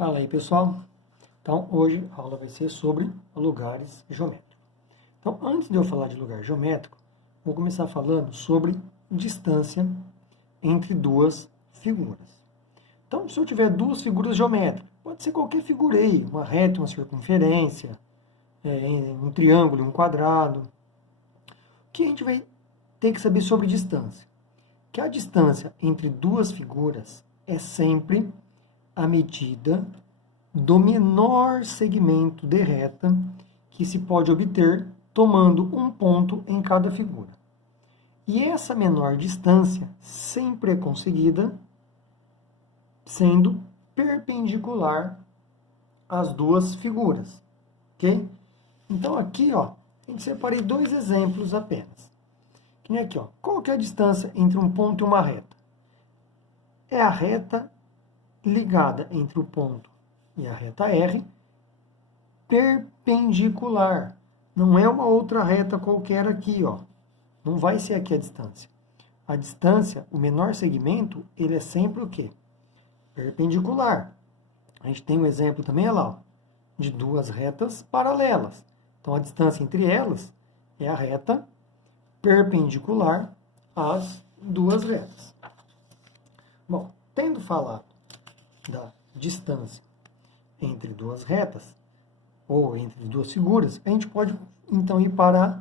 Fala aí, pessoal. Então, hoje a aula vai ser sobre lugares geométricos. Então, antes de eu falar de lugar geométrico, vou começar falando sobre distância entre duas figuras. Então, se eu tiver duas figuras geométricas, pode ser qualquer figura aí, uma reta, uma circunferência, um triângulo, um quadrado. O que a gente vai ter que saber sobre distância? Que a distância entre duas figuras é sempre a medida do menor segmento de reta que se pode obter tomando um ponto em cada figura. E essa menor distância sempre é conseguida sendo perpendicular às duas figuras, ok? Então aqui, ó, eu separei dois exemplos apenas. Que nem aqui, ó. Qual que é a distância entre um ponto e uma reta? É a reta ligada entre o ponto e a reta R, perpendicular. Não é uma outra reta qualquer aqui, ó. Não vai ser aqui a distância. A distância, o menor segmento, ele é sempre o quê? Perpendicular. A gente tem um exemplo também, olha lá, ó, de duas retas paralelas. Então, a distância entre elas é a reta perpendicular às duas retas. Bom, tendo falado da distância entre duas retas, ou entre duas figuras, a gente pode, então, ir para a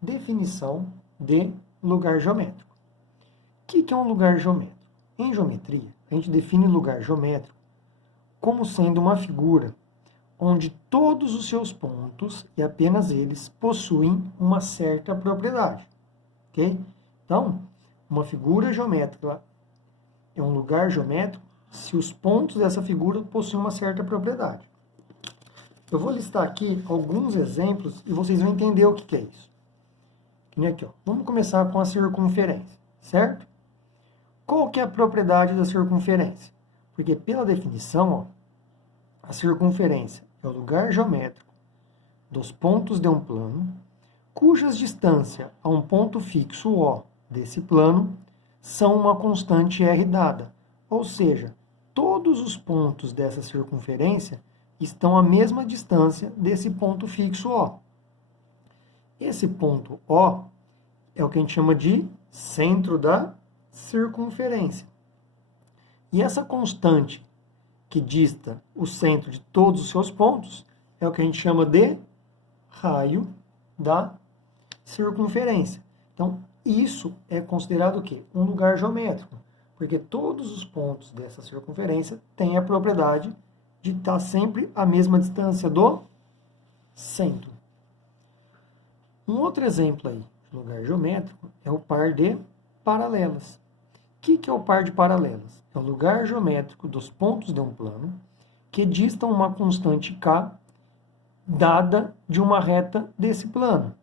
definição de lugar geométrico. O que é um lugar geométrico? Em geometria, a gente define lugar geométrico como sendo uma figura onde todos os seus pontos, e apenas eles, possuem uma certa propriedade. Ok? Então, uma figura geométrica é um lugar geométrico se os pontos dessa figura possuem uma certa propriedade. Eu vou listar aqui alguns exemplos e vocês vão entender o que é isso. Que nem aqui, ó. Vamos começar com a circunferência, certo? Qual que é a propriedade da circunferência? Porque pela definição, ó, a circunferência é o lugar geométrico dos pontos de um plano, cujas distância a um ponto fixo O desse plano são uma constante R dada. Ou seja, todos os pontos dessa circunferência estão à mesma distância desse ponto fixo O. Esse ponto O é o que a gente chama de centro da circunferência. E essa constante que dista o centro de todos os seus pontos é o que a gente chama de raio da circunferência. Então, isso é considerado o quê? Um lugar geométrico, porque todos os pontos dessa circunferência têm a propriedade de estar sempre à mesma distância do centro. Um outro exemplo aí de lugar geométrico é o par de paralelas. O que é o par de paralelas? É o lugar geométrico dos pontos de um plano que distam uma constante K dada de uma reta desse plano.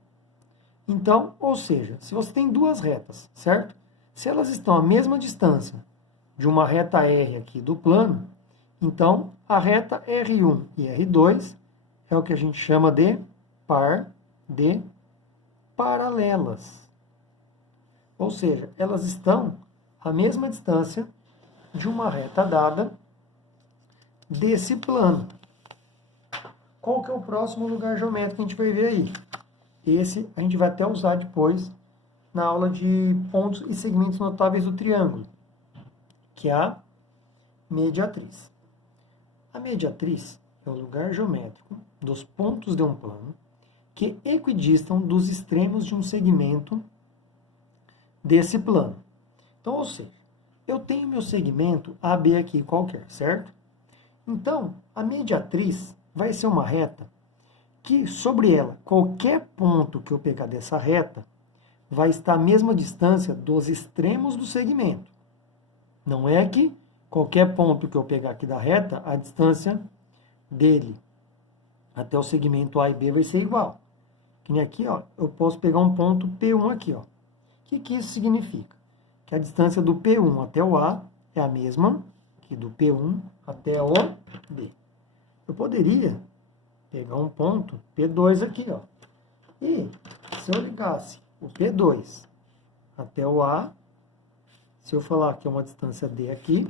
Então, ou seja, se você tem duas retas, certo? Se elas estão à mesma distância de uma reta R aqui do plano, então a reta R1 e R2 é o que a gente chama de par de paralelas. Ou seja, elas estão à mesma distância de uma reta dada desse plano. Qual que é o próximo lugar geométrico que a gente vai ver aí? Esse a gente vai até usar depois na aula de pontos e segmentos notáveis do triângulo, que é a mediatriz. A mediatriz é o lugar geométrico dos pontos de um plano que equidistam dos extremos de um segmento desse plano. Então, ou seja, eu tenho meu segmento AB aqui qualquer, certo? Então, a mediatriz vai ser uma reta que, sobre ela, qualquer ponto que eu pegar dessa reta vai estar à mesma distância dos extremos do segmento. Não é que qualquer ponto que eu pegar aqui da reta, a distância dele até o segmento A e B vai ser igual. Que nem aqui, ó, eu posso pegar um ponto P1 aqui, ó. O que isso significa? Que a distância do P1 até o A é a mesma que do P1 até o B. Eu poderia pegar um ponto P2 aqui, ó. E se eu ligasse o P2 até o A, se eu falar que é uma distância D aqui,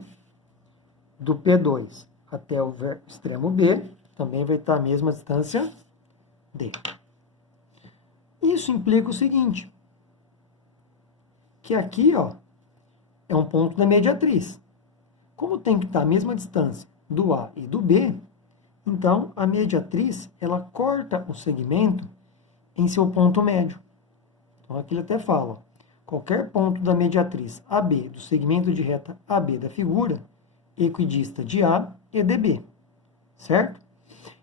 do P2 até o extremo B também vai estar a mesma distância D. Isso implica o seguinte, que aqui, ó, é um ponto da mediatriz. Como tem que estar a mesma distância do A e do B, então a mediatriz, ela corta o segmento em seu ponto médio. Então aqui ele até fala, ó, qualquer ponto da mediatriz AB do segmento de reta AB da figura equidista de A e de B, certo?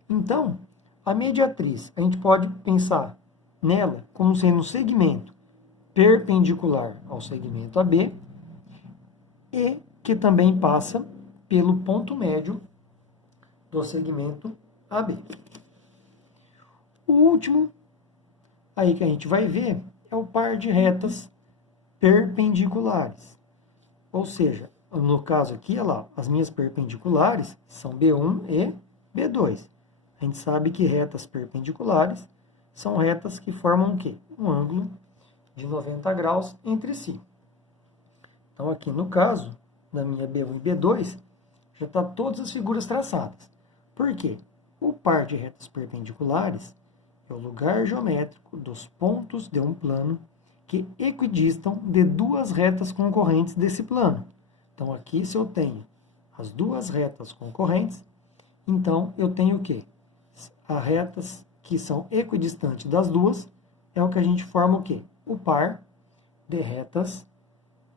Então, a mediatriz, a gente pode pensar nela como sendo um segmento perpendicular ao segmento AB e que também passa pelo ponto médio do segmento AB. O último aí que a gente vai ver é o par de retas perpendiculares. Ou seja, no caso aqui, olha lá, as minhas perpendiculares são B1 e B2. A gente sabe que retas perpendiculares são retas que formam o quê? Um ângulo de 90 graus entre si. Então, aqui no caso, na minha B1 e B2, já está todas as figuras traçadas. Por quê? O par de retas perpendiculares é o lugar geométrico dos pontos de um plano que equidistam de duas retas concorrentes desse plano. Então, aqui, se eu tenho as duas retas concorrentes, então eu tenho o quê? As retas que são equidistantes das duas é o que a gente forma o quê? O par de retas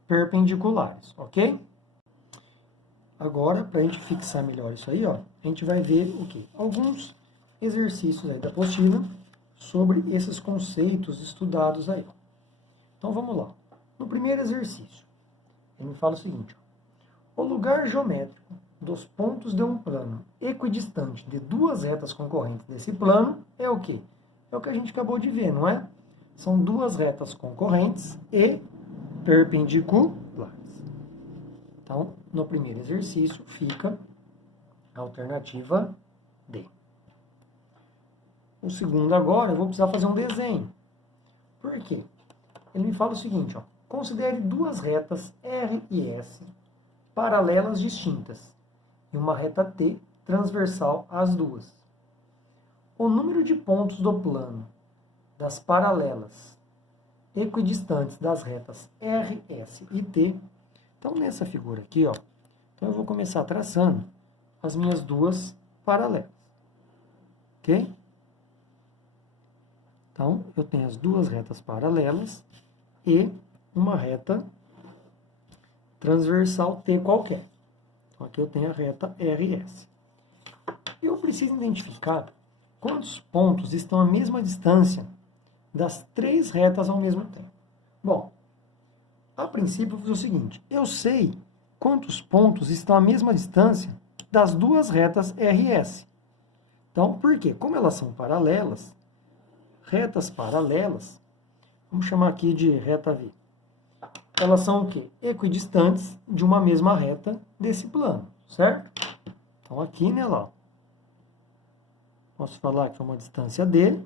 perpendiculares, ok? Agora, para a gente fixar melhor isso aí, ó, a gente vai ver o quê? Alguns exercícios aí da apostila sobre esses conceitos estudados aí. Ó. Então, vamos lá. No primeiro exercício, ele me fala o seguinte, ó, o lugar geométrico dos pontos de um plano equidistante de duas retas concorrentes desse plano é o quê? É o que a gente acabou de ver, não é? São duas retas concorrentes e perpendiculares. Então, no primeiro exercício, fica a alternativa D. O segundo agora, eu vou precisar fazer um desenho. Por quê? Ele me fala o seguinte, ó, considere duas retas R e S paralelas distintas e uma reta T transversal às duas. O número de pontos do plano das paralelas equidistantes das retas R, S e T. Então, nessa figura aqui, ó, então eu vou começar traçando as minhas duas paralelas. Ok? Então, eu tenho as duas retas paralelas e uma reta transversal T qualquer. Então, aqui eu tenho a reta RS. Eu preciso identificar quantos pontos estão à mesma distância das três retas ao mesmo tempo. Bom, a princípio eu vou fazer o seguinte, eu sei quantos pontos estão à mesma distância das duas retas RS. Então, por quê? Como elas são paralelas, retas paralelas, vamos chamar aqui de reta V. Elas são o quê? Equidistantes de uma mesma reta desse plano, certo? Então, aqui, né, lá, posso falar que é uma distância D,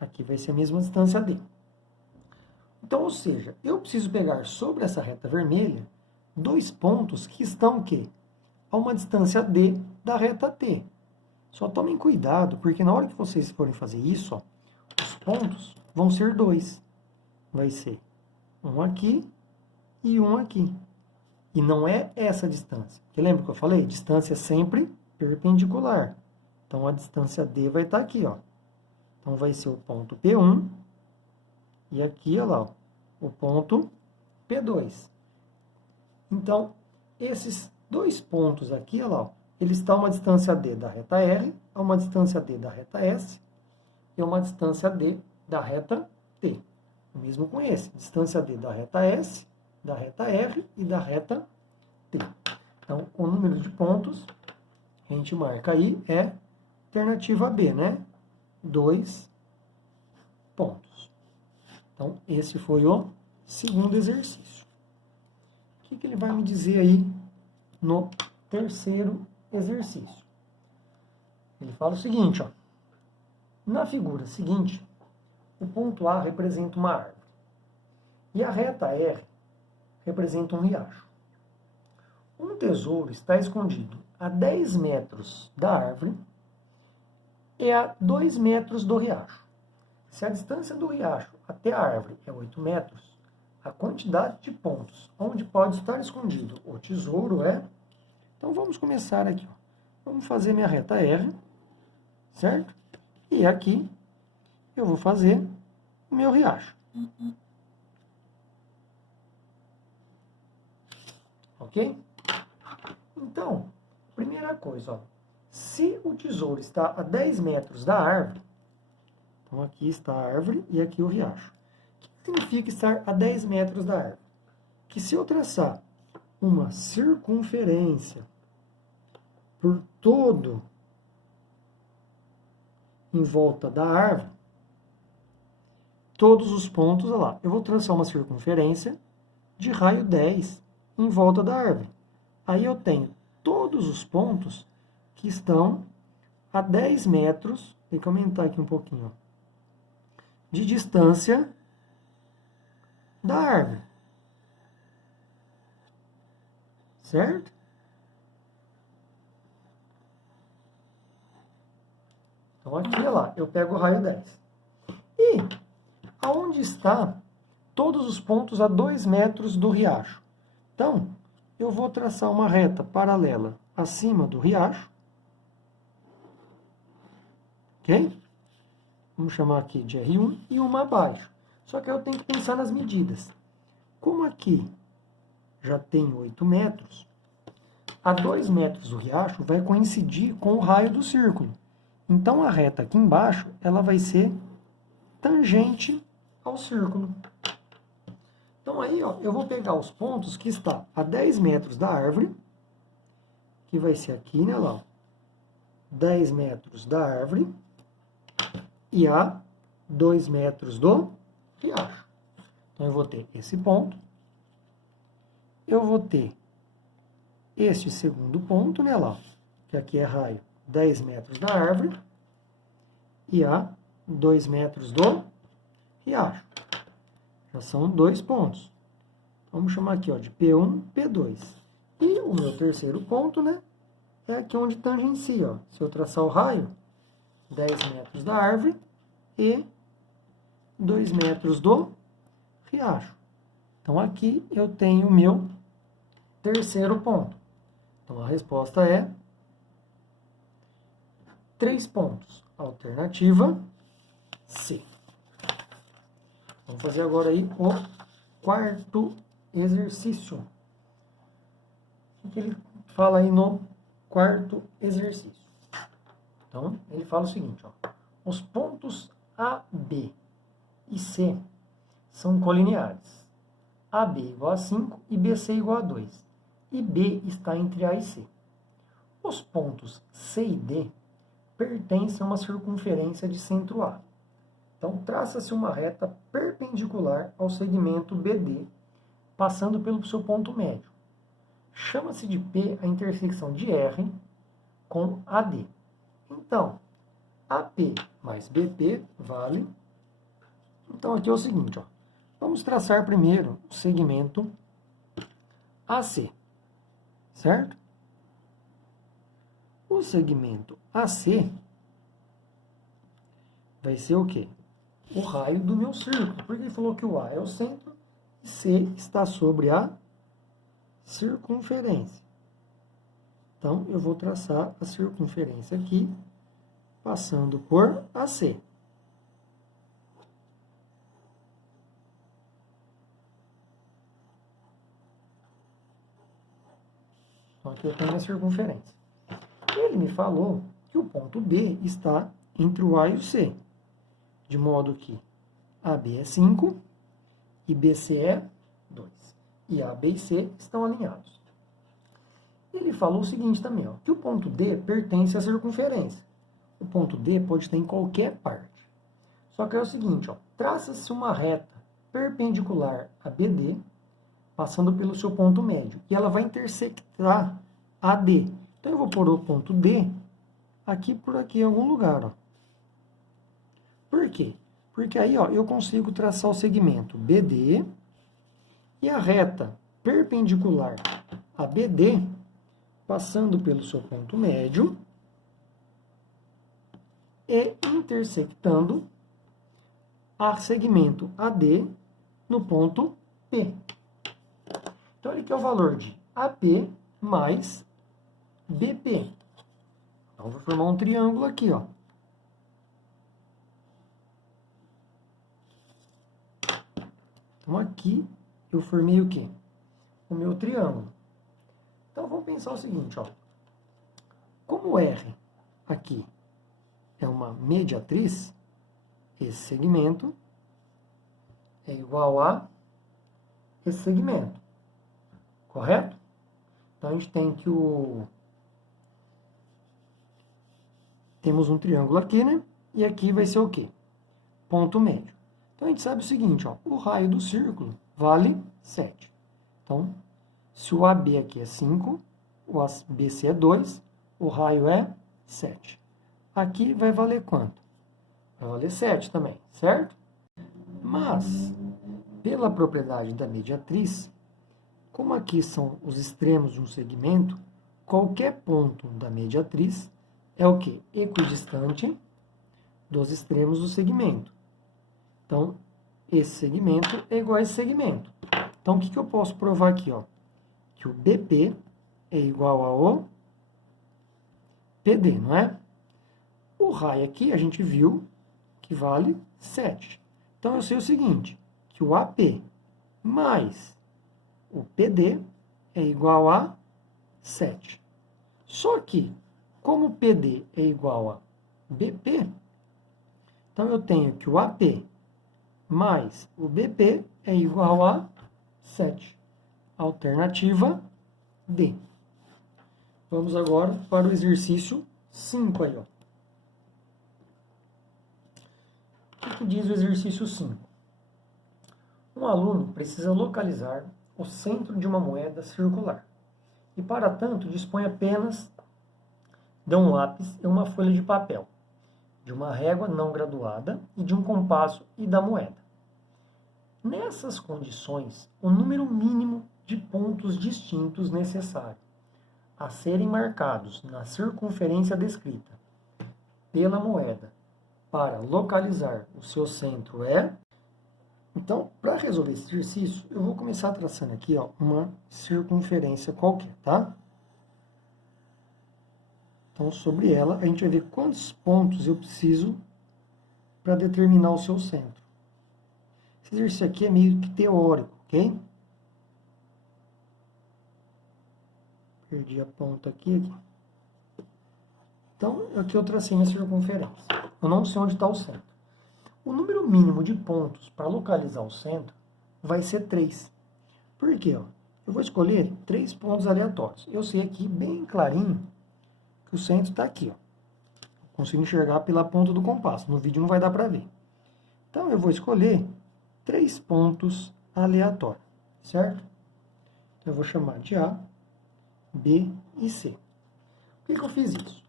aqui vai ser a mesma distância D. Então, ou seja, eu preciso pegar sobre essa reta vermelha dois pontos que estão o quê? A uma distância D da reta T. Só tomem cuidado, porque na hora que vocês forem fazer isso, ó, os pontos vão ser dois. Vai ser um aqui e um aqui. E não é essa distância. Porque lembra que eu falei? Distância é sempre perpendicular. Então, a distância D vai estar aqui, ó. Então, vai ser o ponto P1 e aqui, olha lá, ó, o ponto P2. Então, esses dois pontos aqui, olha lá, ó, eles estão a uma distância D da reta R, a uma distância D da reta S e uma distância D da reta T. O mesmo com esse, distância D da reta S, da reta R e da reta T. Então, o número de pontos, a gente marca aí, é alternativa B, né? 2 pontos. Então, esse foi o segundo exercício. O que ele vai me dizer aí no terceiro exercício? Ele fala o seguinte, ó. Na figura seguinte, o ponto A representa uma árvore e a reta R representa um riacho. Um tesouro está escondido a 10 metros da árvore e a 2 metros do riacho. Se a distância do riacho até a árvore é 8 metros, a quantidade de pontos onde pode estar escondido o tesouro é... Então, vamos começar aqui. Ó. Vamos fazer minha reta R, certo? E aqui eu vou fazer o meu riacho. Ok? Então, primeira coisa, ó, se o tesouro está a 10 metros da árvore, então aqui está a árvore e aqui o riacho. O que significa estar a 10 metros da árvore? Que se eu traçar uma circunferência por todo em volta da árvore, todos os pontos, olha lá, eu vou traçar uma circunferência de raio 10 em volta da árvore. Aí eu tenho todos os pontos que estão a 10 metros, tem que aumentar aqui um pouquinho, ó, de distância da árvore. Certo? Então aqui, olha lá, eu pego o raio 10. E aonde está todos os pontos a 2 metros do riacho? Então, eu vou traçar uma reta paralela acima do riacho. Ok? Vamos chamar aqui de R1 e uma abaixo. Só que eu tenho que pensar nas medidas. Como aqui já tem 8 metros, a 2 metros do riacho vai coincidir com o raio do círculo. Então, a reta aqui embaixo, ela vai ser tangente ao círculo. Então, aí, ó, eu vou pegar os pontos que está a 10 metros da árvore, que vai ser aqui, né, lá, ó, 10 metros da árvore, e a 2 metros do riacho. Então, eu vou ter esse ponto, eu vou ter este segundo ponto, né, lá, que aqui é raio 10 metros da árvore, e a 2 metros do riacho. Já são 2 pontos. Vamos chamar aqui, ó, de P1, P2. E o meu terceiro ponto, né, é aqui onde tangencia, ó. Se eu traçar o raio, 10 metros da árvore e 2 metros do riacho. Então, aqui eu tenho o meu terceiro ponto. Então, a resposta é 3 pontos. Alternativa C. Vamos fazer agora aí o quarto exercício. O que ele fala aí no quarto exercício? Então, ele fala o seguinte, ó. Os pontos A, B e C são colineares. AB igual a 5 e BC igual a 2. E B está entre A e C. Os pontos C e D pertencem a uma circunferência de centro A. Então, traça-se uma reta perpendicular ao segmento BD, passando pelo seu ponto médio. Chama-se de P a intersecção de R com AD. Então, AP mais BP vale... Então, aqui é o seguinte, ó. Vamos traçar primeiro o segmento AC, certo? O segmento AC vai ser o quê? O raio do meu círculo, porque ele falou que o A é o centro e C está sobre a circunferência. Então, eu vou traçar a circunferência aqui, passando por AC. Então, aqui eu tenho a circunferência. Ele me falou que o ponto B está entre o A e o C, de modo que AB é 5 e BC é 2. E A, B e C estão alinhados. Ele falou o seguinte também, ó, que o ponto D pertence à circunferência. O ponto D pode estar em qualquer parte. Só que é o seguinte, ó, traça-se uma reta perpendicular a BD, passando pelo seu ponto médio. E ela vai intersectar AD. Então, eu vou pôr o ponto D aqui por aqui em algum lugar, ó. Por quê? Porque aí, ó, eu consigo traçar o segmento BD e a reta perpendicular a BD passando pelo seu ponto médio e intersectando a segmento AD no ponto P. Então, ele quer o valor de AP mais BP. Então, vou formar um triângulo aqui, ó. Então, aqui eu formei o quê? O meu triângulo. Então, vamos pensar o seguinte, ó. Como R aqui é uma mediatriz, esse segmento é igual a esse segmento. Correto? Então, a gente tem que temos um triângulo aqui, né? E aqui vai ser o quê? Ponto médio. Então, a gente sabe o seguinte, ó. O raio do círculo vale 7. Então, se o AB aqui é 5, o BC é 2, o raio é 7. Aqui vai valer quanto? Vai valer 7 também, certo? Mas, pela propriedade da mediatriz, como aqui são os extremos de um segmento, qualquer ponto da mediatriz é o quê? Equidistante dos extremos do segmento. Então, esse segmento é igual a esse segmento. Então, o que eu posso provar aqui? Ó? Que o BP é igual ao PD, não é? O raio aqui, a gente viu que vale 7. Então, eu sei o seguinte, que o AP mais o PD é igual a 7. Só que, como o PD é igual a BP, então eu tenho que o AP mais o BP é igual a 7. Alternativa D. Vamos agora para o exercício 5 aí, ó. O que diz o exercício 5? Um aluno precisa localizar o centro de uma moeda circular. E, para tanto, dispõe apenas de um lápis e uma folha de papel, de uma régua não graduada e de um compasso e da moeda. Nessas condições, o número mínimo de pontos distintos necessário a serem marcados na circunferência descrita pela moeda para localizar o seu centro é... Então, para resolver esse exercício, eu vou começar traçando aqui, ó, uma circunferência qualquer, tá? Então, sobre ela, a gente vai ver quantos pontos eu preciso para determinar o seu centro. Esse exercício aqui é meio que teórico, ok? Perdi a ponta aqui. Então, aqui eu tracei minha circunferência. Eu não sei onde está o centro. O número mínimo de pontos para localizar o centro vai ser 3. Por quê? Ó? Eu vou escolher 3 pontos aleatórios. Eu sei aqui bem clarinho que o centro está aqui. Ó. Consigo enxergar pela ponta do compasso. No vídeo não vai dar para ver. Então, eu vou escolher 3 pontos aleatórios, certo? Então, eu vou chamar de A, B e C. Por que eu fiz isso?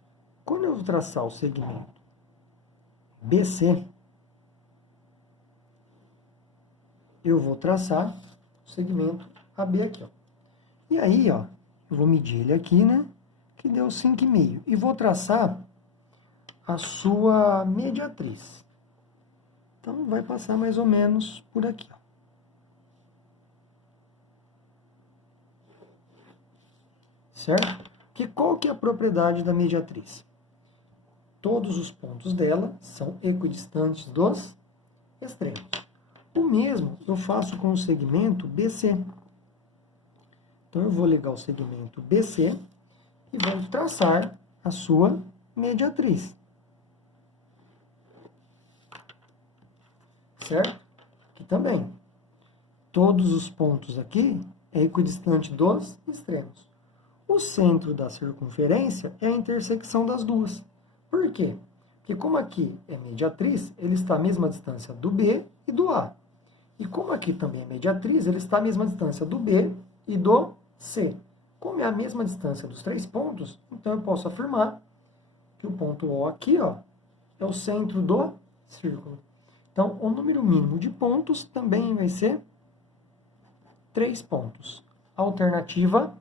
Quando eu traçar o segmento BC, eu vou traçar o segmento AB aqui, ó. E aí, ó, eu vou medir ele aqui, né? Que deu 5,5. E vou traçar a sua mediatriz. Então, vai passar mais ou menos por aqui, ó. Certo? Qual que é a propriedade da mediatriz? Todos os pontos dela são equidistantes dos extremos. O mesmo eu faço com o segmento BC. Então, eu vou ligar o segmento BC e vou traçar a sua mediatriz. Certo? Aqui também. Todos os pontos aqui é equidistante dos extremos. O centro da circunferência é a intersecção das duas. Por quê? Porque como aqui é mediatriz, ele está à mesma distância do B e do A. E como aqui também é mediatriz, ele está à mesma distância do B e do C. Como é a mesma distância dos 3 pontos, então eu posso afirmar que o ponto O aqui, ó, é o centro do círculo. Então, o número mínimo de pontos também vai ser 3 pontos. Alternativa